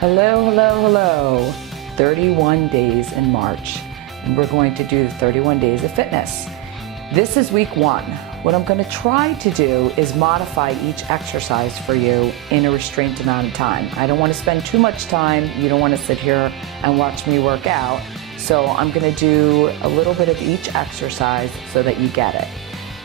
Hello, hello, hello. 31 days in March, and we're going to do the 31 days of fitness. This is week 1. What I'm going to try to do is modify each exercise for you in a restrained amount of time. I don't want to spend too much time. You don't want to sit here and watch me work out. So I'm going to do a little bit of each exercise so that you get it.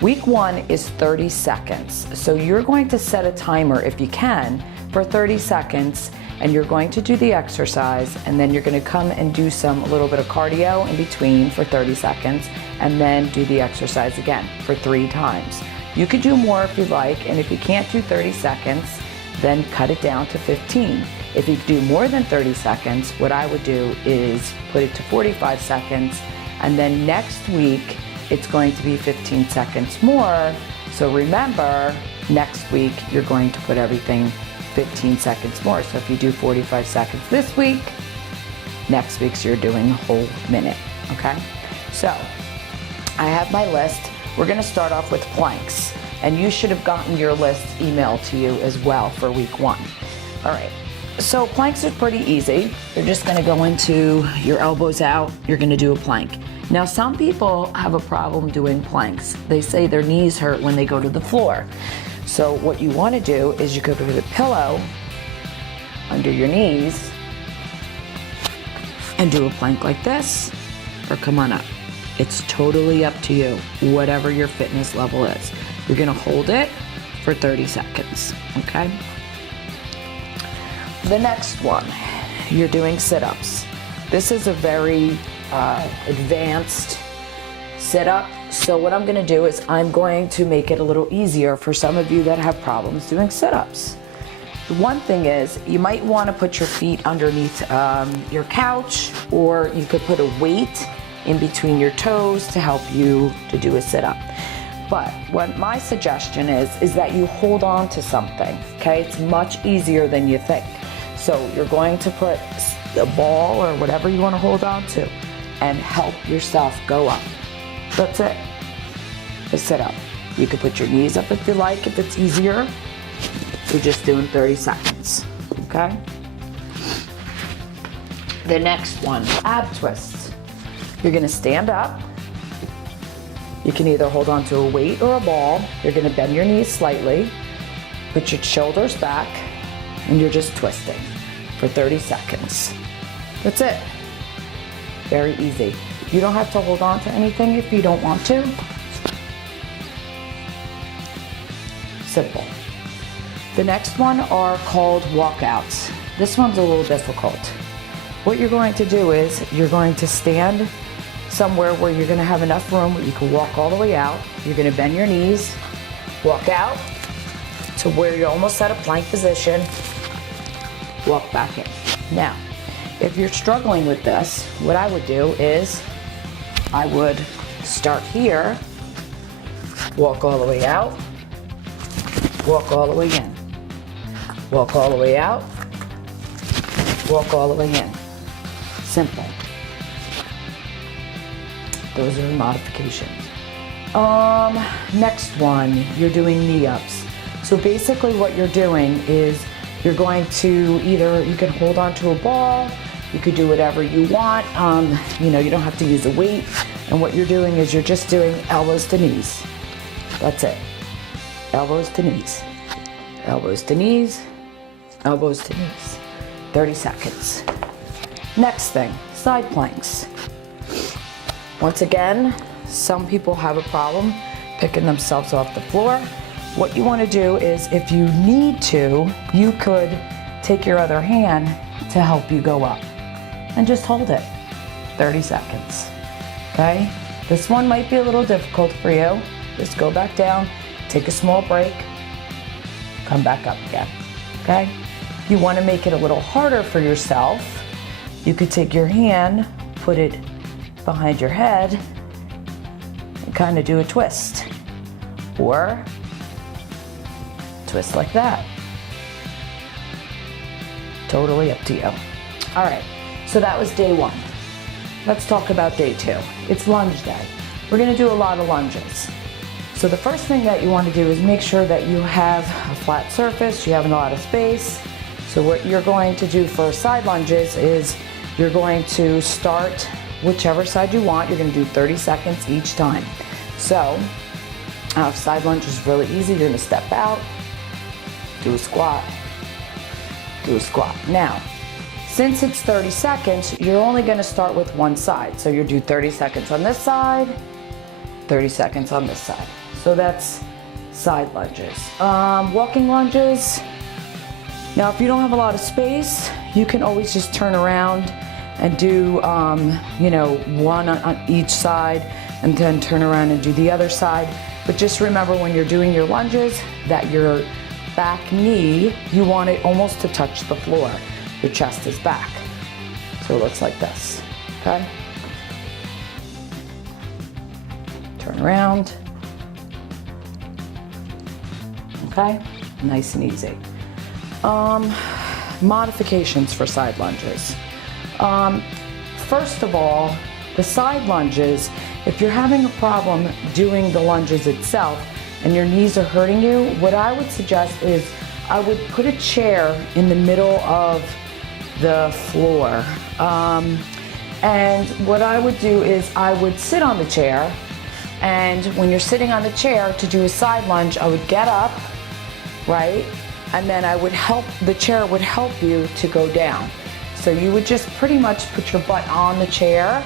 Week 1 is 30 seconds. So you're going to set a timer, if you can, for 30 seconds, and you're going to do the exercise, and then you're going to come and do a little bit of cardio in between for 30 seconds, and then do the exercise again for 3 times. You could do more if you like, and if you can't do 30 seconds, then cut it down to 15. If you do more than 30 seconds, what I would do is put it to 45 seconds, and then next week, it's going to be 15 seconds more. So remember, next week, you're going to put everything 15 seconds more. So if you do 45 seconds this week, next week's you're doing a whole minute, okay? So I have my list. We're gonna start off with planks, and you should have gotten your list emailed to you as well for week 1. All right, so planks are pretty easy. You're just gonna go into your elbows out, you're gonna do a plank. Now some people have a problem doing planks. They say their knees hurt when they go to the floor. So what you want to do is you could put a pillow under your knees and do a plank like this, or come on up. It's totally up to you, whatever your fitness level is. You're going to hold it for 30 seconds, okay? The next one, you're doing sit-ups. This is a very advanced sit-up. So what I'm going to do is I'm going to make it a little easier for some of you that have problems doing sit-ups. The one thing is you might want to put your feet underneath your couch, or you could put a weight in between your toes to help you to do a sit-up. But what my suggestion is that you hold on to something, okay? It's much easier than you think. So you're going to put a ball or whatever you want to hold on to and help yourself go up. That's it. A sit-up. You can put your knees up if you like, if it's easier. We're just doing 30 seconds, okay? The next one, ab twists. You're gonna stand up. You can either hold on to a weight or a ball. You're gonna bend your knees slightly, put your shoulders back, and you're just twisting for 30 seconds. That's it. Very easy. You don't have to hold on to anything if you don't want to. Simple. The next one are called walkouts. This one's a little difficult. What you're going to do is you're going to stand somewhere where you're going to have enough room where you can walk all the way out. You're going to bend your knees, walk out to where you're almost at a plank position, walk back in. Now, if you're struggling with this, what I would do is I would start here, walk all the way out, walk all the way in, walk all the way out, walk all the way in. Simple. Those are the modifications. Next one, you're doing knee ups. So basically what you're doing is you're going to you can hold on to a ball, you could do whatever you want. You don't have to use a weight. And what you're doing is you're just doing elbows to knees. That's it. Elbows to knees. Elbows to knees. Elbows to knees. 30 seconds. Next thing, side planks. Once again, some people have a problem picking themselves off the floor. What you want to do is, if you need to, you could take your other hand to help you go up and just hold it 30 seconds. Okay? This one might be a little difficult for you. Just go back down, take a small break, come back up again. Okay? If you want to make it a little harder for yourself, you could take your hand, put it behind your head, and kind of do a twist. Or twist like that. Totally up to you. All right, so that was day 1. Let's talk about day 2. It's lunge day. We're gonna do a lot of lunges. So the first thing that you want to do is make sure that you have a flat surface, you have a lot of space. So what you're going to do for side lunges is you're going to start whichever side you want. You're going to do 30 seconds each time. So side lunge is really easy. You're going to step out, do a squat, do a squat. Now, since it's 30 seconds, you're only going to start with one side. So you do 30 seconds on this side, 30 seconds on this side. So that's side lunges. Walking lunges. Now, if you don't have a lot of space, you can always just turn around and do, one on each side, and then turn around and do the other side. But just remember when you're doing your lunges that your back knee, you want it almost to touch the floor. Your chest is back. So it looks like this, okay? Turn around. Okay, nice and easy. Modifications for side lunges. First of all, the side lunges, if you're having a problem doing the lunges itself and your knees are hurting you, what I would suggest is I would put a chair in the middle of the floor. And what I would do is I would sit on the chair, and when you're sitting on the chair to do a side lunge, I would get up, right? And then the chair would help you to go down. So you would just pretty much put your butt on the chair,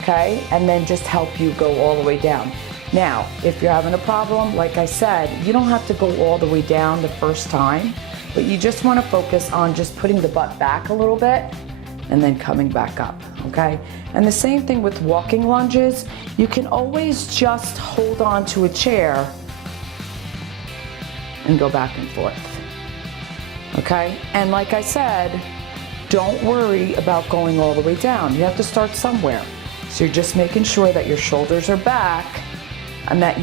okay? And then just help you go all the way down. Now, if you're having a problem, like I said, you don't have to go all the way down the first time, but you just want to focus on just putting the butt back a little bit and then coming back up, okay? And the same thing with walking lunges. You can always just hold on to a chair and go back and forth, okay? And like I said, don't worry about going all the way down. You have to start somewhere. So you're just making sure that your shoulders are back and that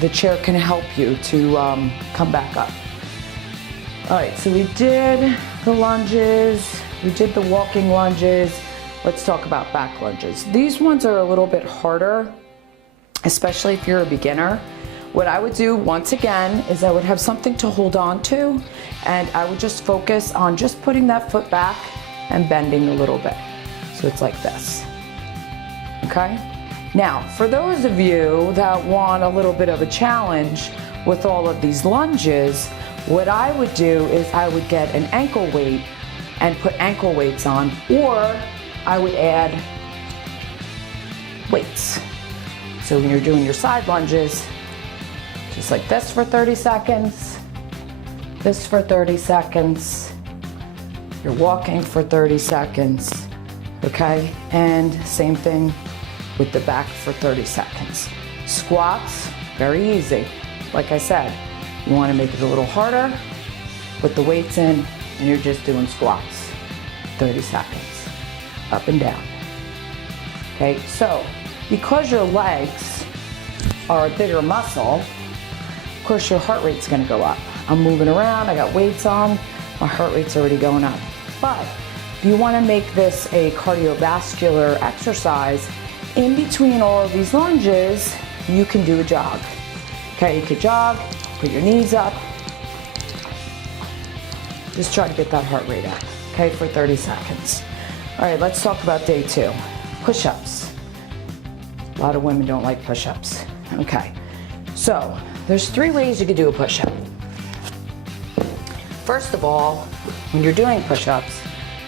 the chair can help you to come back up. All right, so we did the lunges, we did the walking lunges. Let's talk about back lunges. These ones are a little bit harder, especially if you're a beginner. What I would do, once again, is I would have something to hold on to, and I would just focus on just putting that foot back and bending a little bit. So it's like this, okay? Now, for those of you that want a little bit of a challenge with all of these lunges, what I would do is I would get an ankle weight and put ankle weights on, or I would add weights. So when you're doing your side lunges, just like this for 30 seconds, this for 30 seconds, you're walking for 30 seconds, okay? And same thing with the back for 30 seconds. Squats, very easy. Like I said, you want to make it a little harder, put the weights in, and you're just doing squats. 30 seconds, up and down. Okay, so because your legs are a bigger muscle, of course your heart rate's gonna go up. I'm moving around, I got weights on, my heart rate's already going up. But if you wanna make this a cardiovascular exercise, in between all of these lunges, you can do a jog. Okay, you could jog, put your knees up. Just try to get that heart rate up, okay, for 30 seconds. All right, let's talk about day 2. Push-ups. A lot of women don't like push-ups. Okay, so there's 3 ways you could do a push-up. First of all, when you're doing push-ups,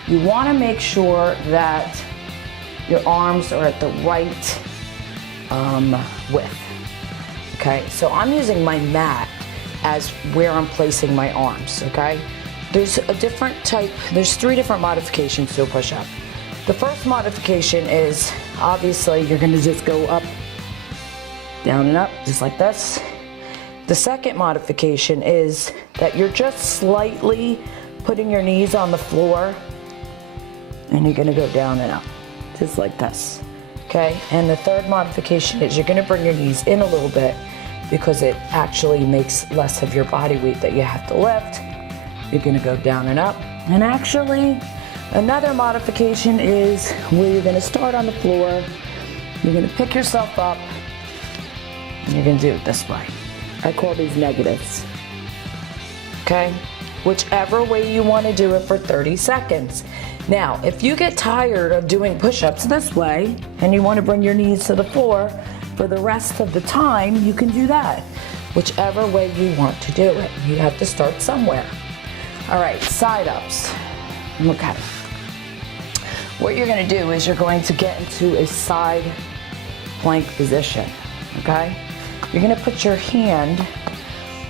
you want to make sure that your arms are at the right width. Okay, so I'm using my mat as where I'm placing my arms, okay? There's 3 different modifications to a push-up. The first modification is, obviously, you're gonna just go up, down and up, just like this. The second modification is that you're just slightly putting your knees on the floor, and you're gonna go down and up, just like this, okay? And the third modification is you're gonna bring your knees in a little bit because it actually makes less of your body weight that you have to lift. You're gonna go down and up. And actually, another modification is where you're gonna start on the floor, you're gonna pick yourself up, and you're gonna do it this way. I call these negatives, okay? whichever way you want to do it for 30 seconds. Now, if you get tired of doing push-ups this way and you want to bring your knees to the floor for the rest of the time, you can do that. Whichever way you want to do it. You have to start somewhere. All right, side ups. Okay. What you're going to do is you're going to get into a side plank position, okay? You're going to put your hand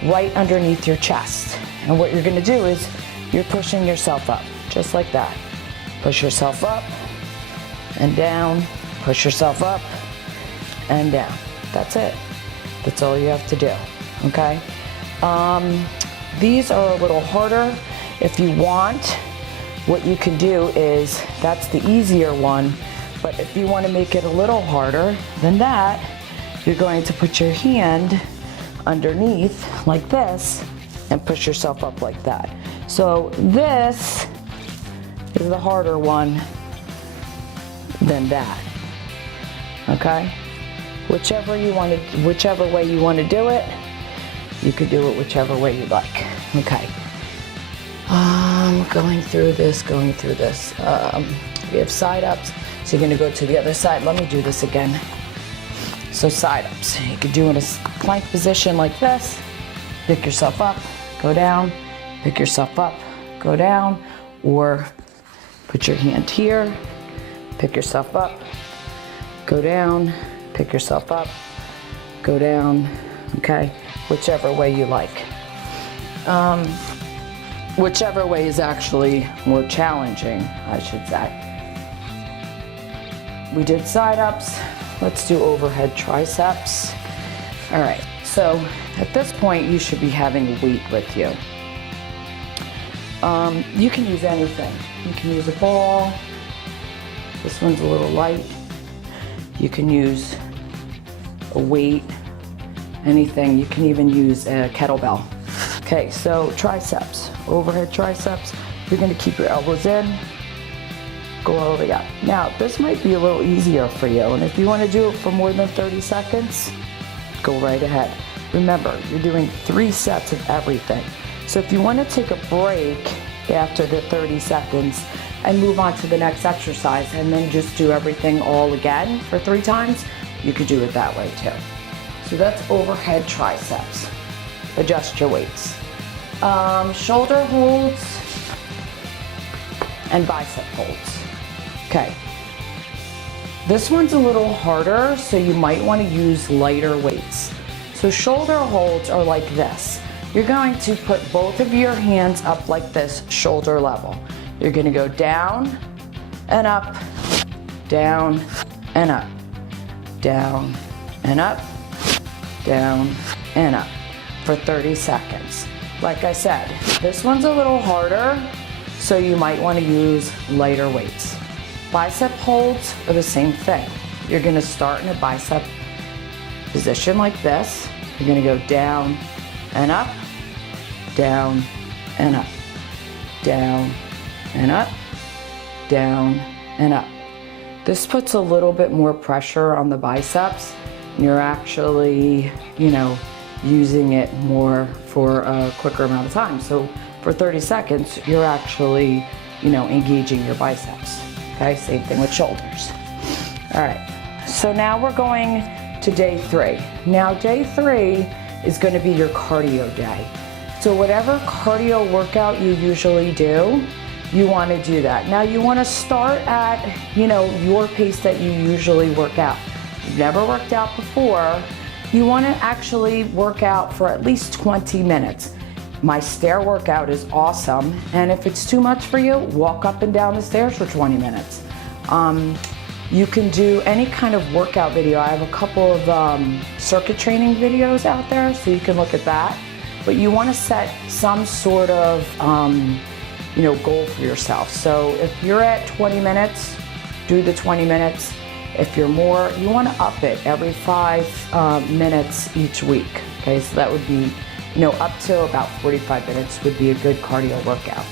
right underneath your chest. And what you're going to do is you're pushing yourself up, just like that. Push yourself up and down, push yourself up and down. That's it. That's all you have to do, okay? These are a little harder. If you want, what you can do is, that's the easier one, but if you want to make it a little harder than that, you're going to put your hand underneath like this and push yourself up like that. So this is the harder one than that, okay? Whichever way you want to do it, you could do it whichever way you like, okay? Going through this. We have side ups, so you're gonna go to the other side. Let me do this again. So side ups, you could do in a plank position like this, pick yourself up, go down, pick yourself up, go down, or put your hand here, pick yourself up, go down, pick yourself up, go down, okay? Whichever way you like. Whichever way is actually more challenging, I should say. We did side ups, let's do overhead triceps. All right, so at this point you should be having a weight with you. You can use anything. You can use a ball. This one's a little light. You can use a weight, anything. You can even use a kettlebell. Okay, so triceps, overhead triceps. You're gonna keep your elbows in, go all the way up. Now, this might be a little easier for you, and if you wanna do it for more than 30 seconds, go right ahead. Remember, you're doing 3 sets of everything. So if you wanna take a break after the 30 seconds and move on to the next exercise and then just do everything all again for 3 times, you could do it that way too. So that's overhead triceps. Adjust your weights. Shoulder holds and bicep holds. Okay. This one's a little harder, so you might want to use lighter weights. So shoulder holds are like this. You're going to put both of your hands up like this, shoulder level. You're going to go down and up, down and up, down and up, down and up for 30 seconds. Like I said, this one's a little harder, so you might want to use lighter weights. Bicep holds are the same thing. You're going to start in a bicep position like this. You're going to go down and up, down and up, down and up, down and up. This puts a little bit more pressure on the biceps. You're actually, using it more for a quicker amount of time. So for 30 seconds, you're actually, engaging your biceps. Okay, same thing with shoulders. All right, so now we're going to day 3. Now day 3 is going to be your cardio day. So whatever cardio workout you usually do, you want to do that. Now you want to start at, your pace that you usually work out. If you've never worked out before, you want to actually work out for at least 20 minutes. My stair workout is awesome, and if it's too much for you, walk up and down the stairs for 20 minutes. You can do any kind of workout video. I have a couple of circuit training videos out there, so you can look at that. But you want to set some sort of goal for yourself. So if you're at 20 minutes, do the 20 minutes. If you're more, you want to up it every 5 minutes each week. Okay, so that would be, up to about 45 minutes would be a good cardio workout.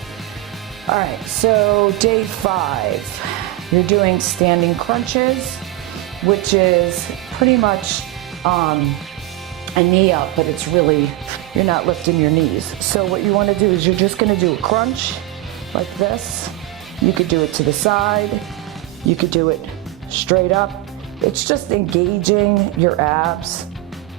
All right, so day 5, you're doing standing crunches, which is pretty much a knee up, but it's really, you're not lifting your knees. So what you want to do is you're just going to do a crunch like this. You could do it to the side. You could do it straight up. It's just engaging your abs.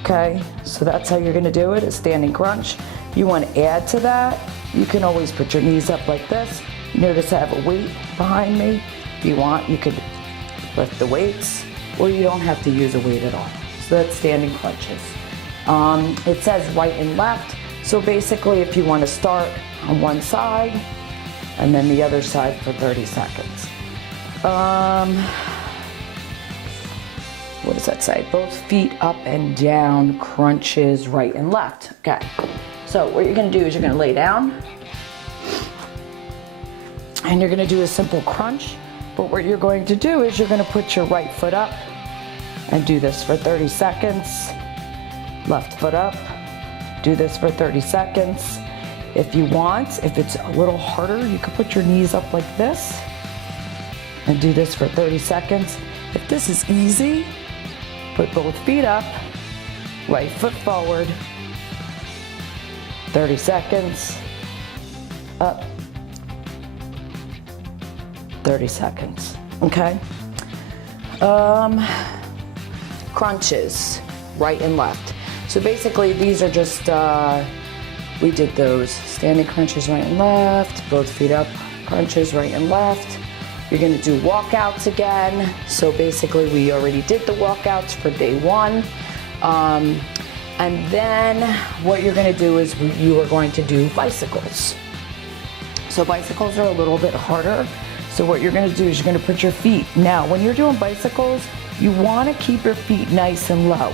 Okay, so that's how you're going to do it, a standing crunch. You want to add to that, you can always put your knees up like this. Notice I have a weight behind me. If you want, you could lift the weights, or you don't have to use a weight at all. So that's standing crunches. It says right and left, so basically if you want to start on one side and then the other side for 30 seconds. What does that say? Both feet up and down, crunches right and left. Okay, so what you're gonna do is you're gonna lay down and you're gonna do a simple crunch, but what you're going to do is you're gonna put your right foot up and do this for 30 seconds. Left foot up, do this for 30 seconds. If you want, if it's a little harder, you could put your knees up like this and do this for 30 seconds. If this is easy, put both feet up, right foot forward, 30 seconds, up, 30 seconds, okay? Crunches, right and left. So basically these are just, we did those. Standing crunches right and left, both feet up, crunches right and left. You're gonna do walkouts again. So basically we already did the walkouts for day one. And then what you're gonna do is you are going to do bicycles. So bicycles are a little bit harder. So what you're gonna do is you're gonna put your feet. Now, when you're doing bicycles, you wanna keep your feet nice and low.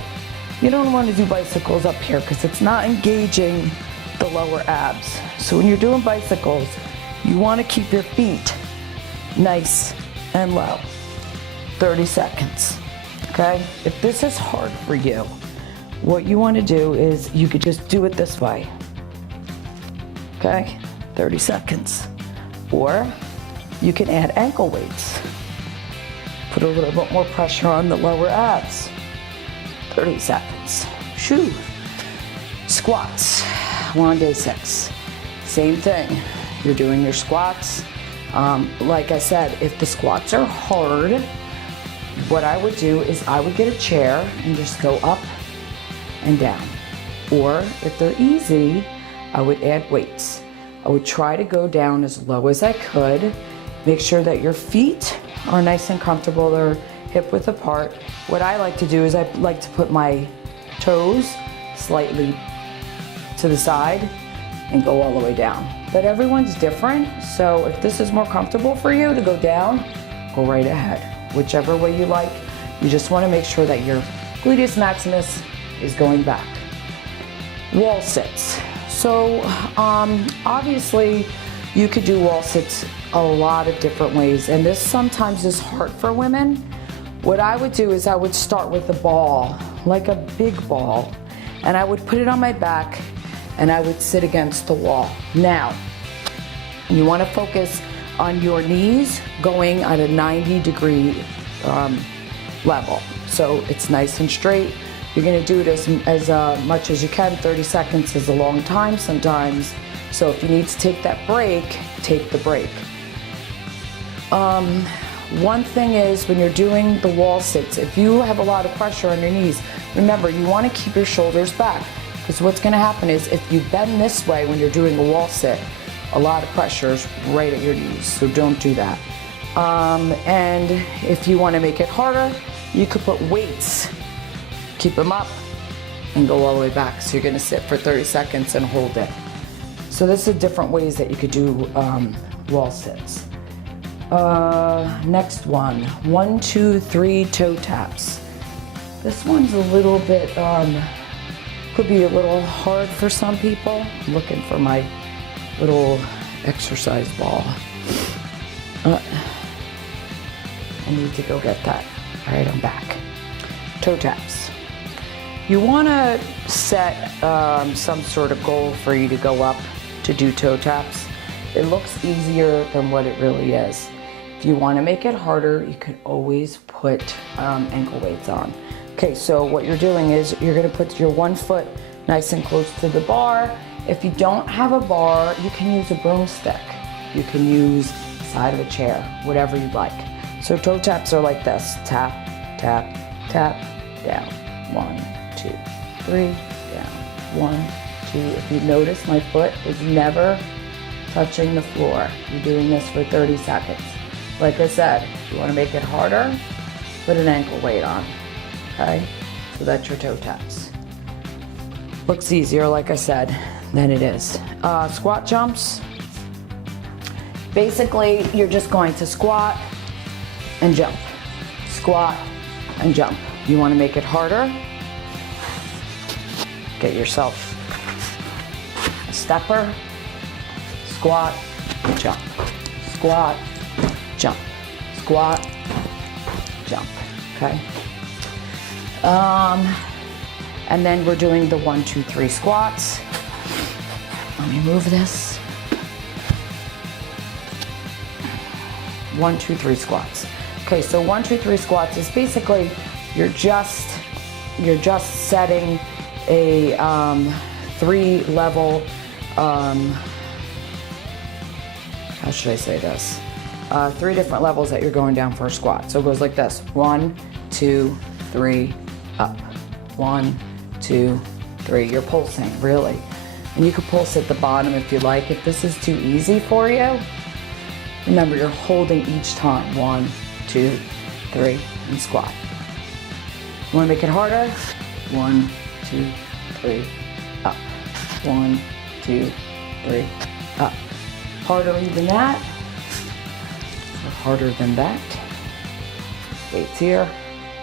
You don't wanna do bicycles up here because it's not engaging the lower abs. So when you're doing bicycles, you wanna keep your feet nice and low. 30 seconds, okay? If this is hard for you, what you wanna do is you could just do it this way, okay? 30 seconds. Or you can add ankle weights. Put a little bit more pressure on the lower abs. 30 seconds. Shoo. Squats. We're on day 6. Same thing. You're doing your squats. Like I said, if the squats are hard, what I would do is I would get a chair and just go up and down. Or if they're easy, I would add weights. I would try to go down as low as I could. Make sure that your feet are nice and comfortable. They're hip width apart. What I like to do is I like to put my toes slightly to the side and go all the way down. But everyone's different, so if this is more comfortable for you to go down, go right ahead. Whichever way you like, you just want to make sure that your gluteus maximus is going back. Wall sits. So obviously you could do wall sits a lot of different ways, and this sometimes is hard for women. What I would do is I would start with a ball, like a big ball, and I would put it on my back and I would sit against the wall. Now, you want to focus on your knees going at a 90-degree level. So it's nice and straight. You're going to do it as much as you can. 30 seconds is a long time sometimes. So if you need to take that break, take the break. One thing is when you're doing the wall sits, if you have a lot of pressure on your knees, remember you want to keep your shoulders back, because what's going to happen is if you bend this way when you're doing a wall sit, a lot of pressure is right at your knees, so don't do that. And if you want to make it harder, you could put weights, keep them up and go all the way back. So you're going to sit for 30 seconds and hold it. So this is different ways that you could do wall sits. Next one, 1, 2, 3 toe taps. This one's a little bit, could be a little hard for some people. I'm looking for my little exercise ball. I need to go get that. All right, I'm back. Toe taps. You want to set some sort of goal for you to go up to do toe taps. It looks easier than what it really is. If you want to make it harder, you can always put ankle weights on. Okay, so what you're doing is you're gonna put your one foot nice and close to the bar. If you don't have a bar, you can use a broomstick. You can use the side of a chair, whatever you'd like. So toe taps are like this. Tap, tap, tap, down. 1, 2, 3, down. 1, 2. If you notice, my foot is never touching the floor. You're doing this for 30 seconds. Like I said, if you want to make it harder, put an ankle weight on, okay? So that's your toe taps. Looks easier, like I said, than it is. Squat jumps. Basically, you're just going to squat and jump. Squat and jump. You want to make it harder? Get yourself a stepper. Squat, jump. Squat, jump. Squat, jump. Okay? And then we're doing the 1, 2, 3 squats. Let me move this. 1, 2, 3 squats. Okay, so 1, 2, 3 squats is basically you're just setting a 3-level, how should I say this? 3 different levels that you're going down for a squat. So it goes like this: 1, 2, 3, up. 1, 2, 3. You're pulsing, really. And you can pulse at the bottom if you like. If this is too easy for you, remember you're holding each time. 1, 2, 3, and squat. You want to make it harder? 1, 2, 3, up. 1, 2, 3, up. Harder than that, or harder than that. Weights here.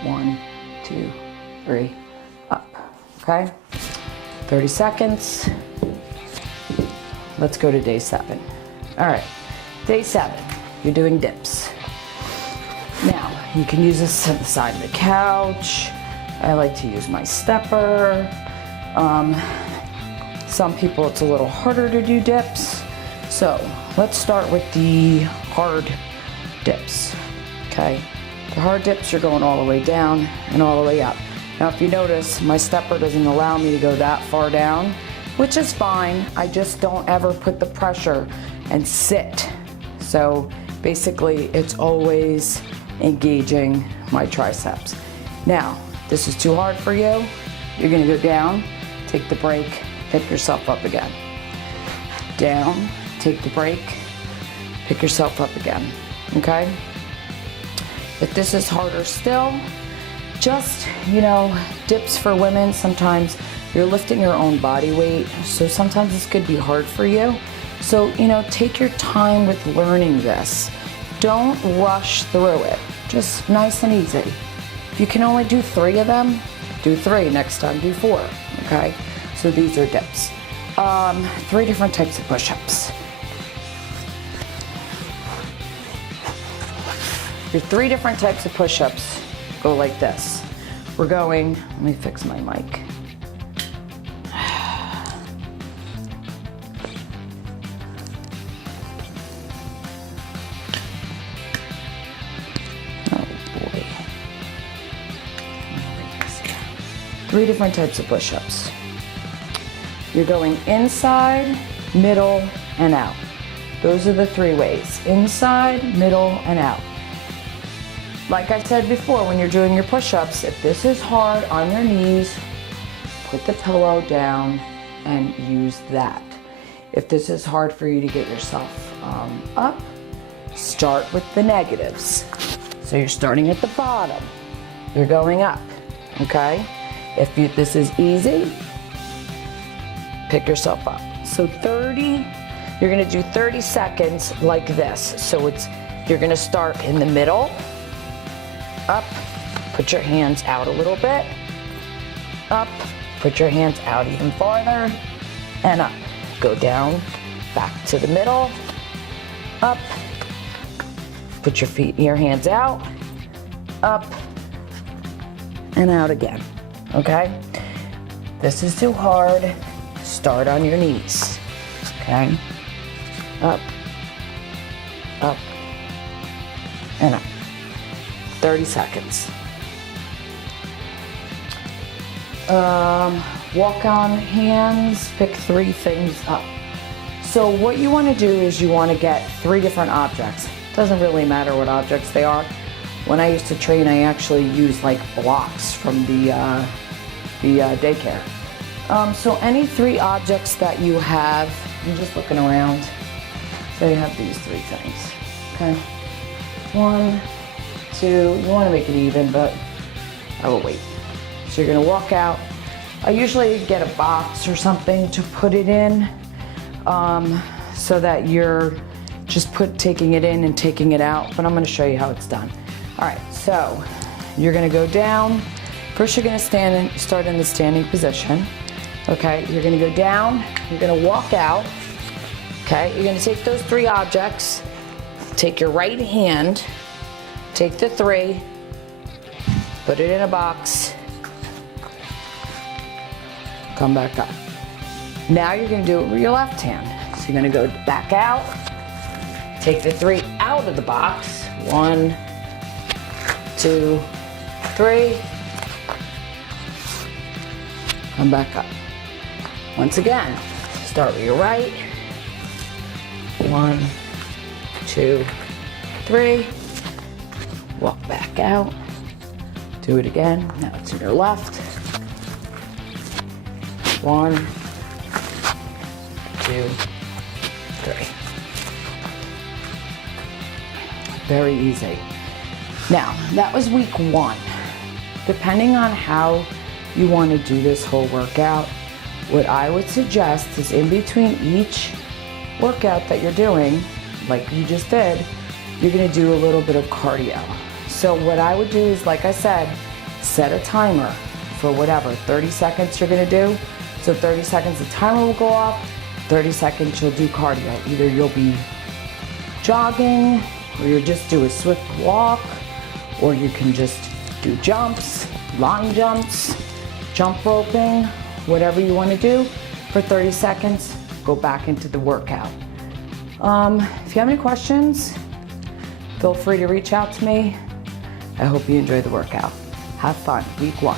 1, 2, 3, up. Okay? 30 seconds. Let's go to day 7. All right, day 7, you're doing dips. Now, you can use this at the side of the couch. I like to use my stepper. Some people it's a little harder to do dips. So let's start with the hard dips, okay? The hard dips, you're going all the way down and all the way up. Now, if you notice, my stepper doesn't allow me to go that far down, which is fine. I just don't ever put the pressure and sit. So basically, it's always engaging my triceps. Now, this is too hard for you. You're gonna go down, take the break, pick yourself up again. Down, take the break, pick yourself up again, okay? If this is harder still, just, dips for women, sometimes you're lifting your own body weight, so sometimes this could be hard for you. So, take your time with learning this. Don't rush through it, just nice and easy. If you can only do 3 of them, do 3, next time do 4, okay? So these are dips. 3 different types of push-ups. Your 3 different types of push-ups go like this. We're going, let me fix my mic. Oh boy. 3 different types of push-ups. You're going inside, middle, and out. Those are the 3 ways. Inside, middle, and out. Like I said before, when you're doing your push-ups, if this is hard on your knees, put the pillow down and use that. If this is hard for you to get yourself up, start with the negatives. So you're starting at the bottom, you're going up, okay? If this is easy, pick yourself up. So you're gonna do 30 seconds like this. So you're gonna start in the middle, up, put your hands out a little bit, up, put your hands out even farther, and up. Go down, back to the middle, up, put your hands out, up, and out again, okay? This is too hard. Start on your knees, okay? Up, up, and up. 30 seconds. Walk on hands, pick 3 things up. So what you want to do is you want to get 3 different objects. Doesn't really matter what objects they are. When I used to train, I actually used like blocks from the daycare. So any 3 objects that you have, I'm just looking around. So you have these 3 things, okay? 1, 2, you want to make it even, but I will wait. So you're gonna walk out. I usually get a box or something to put it in, so that you're just taking it in and taking it out, but I'm gonna show you how it's done. All right, so you're gonna go down. First you're gonna start in the standing position. Okay, you're gonna go down, you're gonna walk out. Okay, you're gonna take those 3 objects, take your right hand, take the 3, put it in a box, come back up. Now you're gonna do it with your left hand. So you're gonna go back out, take the 3 out of the box. 1, 2, 3. Come back up. Once again, start with your right. 1, 2, 3. Walk back out. Do it again. Now it's in your left. 1, 2, 3. Very easy. Now, that was week 1. Depending on how you want to do this whole workout, what I would suggest is in between each workout that you're doing, like you just did, you're going to do a little bit of cardio. So what I would do is, like I said, set a timer for whatever, 30 seconds you're going to do. So 30 seconds the timer will go off, 30 seconds you'll do cardio. Either you'll be jogging, or you'll just do a swift walk, or you can just do jumps, line jumps, jump roping, whatever you want to do for 30 seconds, go back into the workout. If you have any questions, feel free to reach out to me. I hope you enjoy the workout. Have fun, week 1.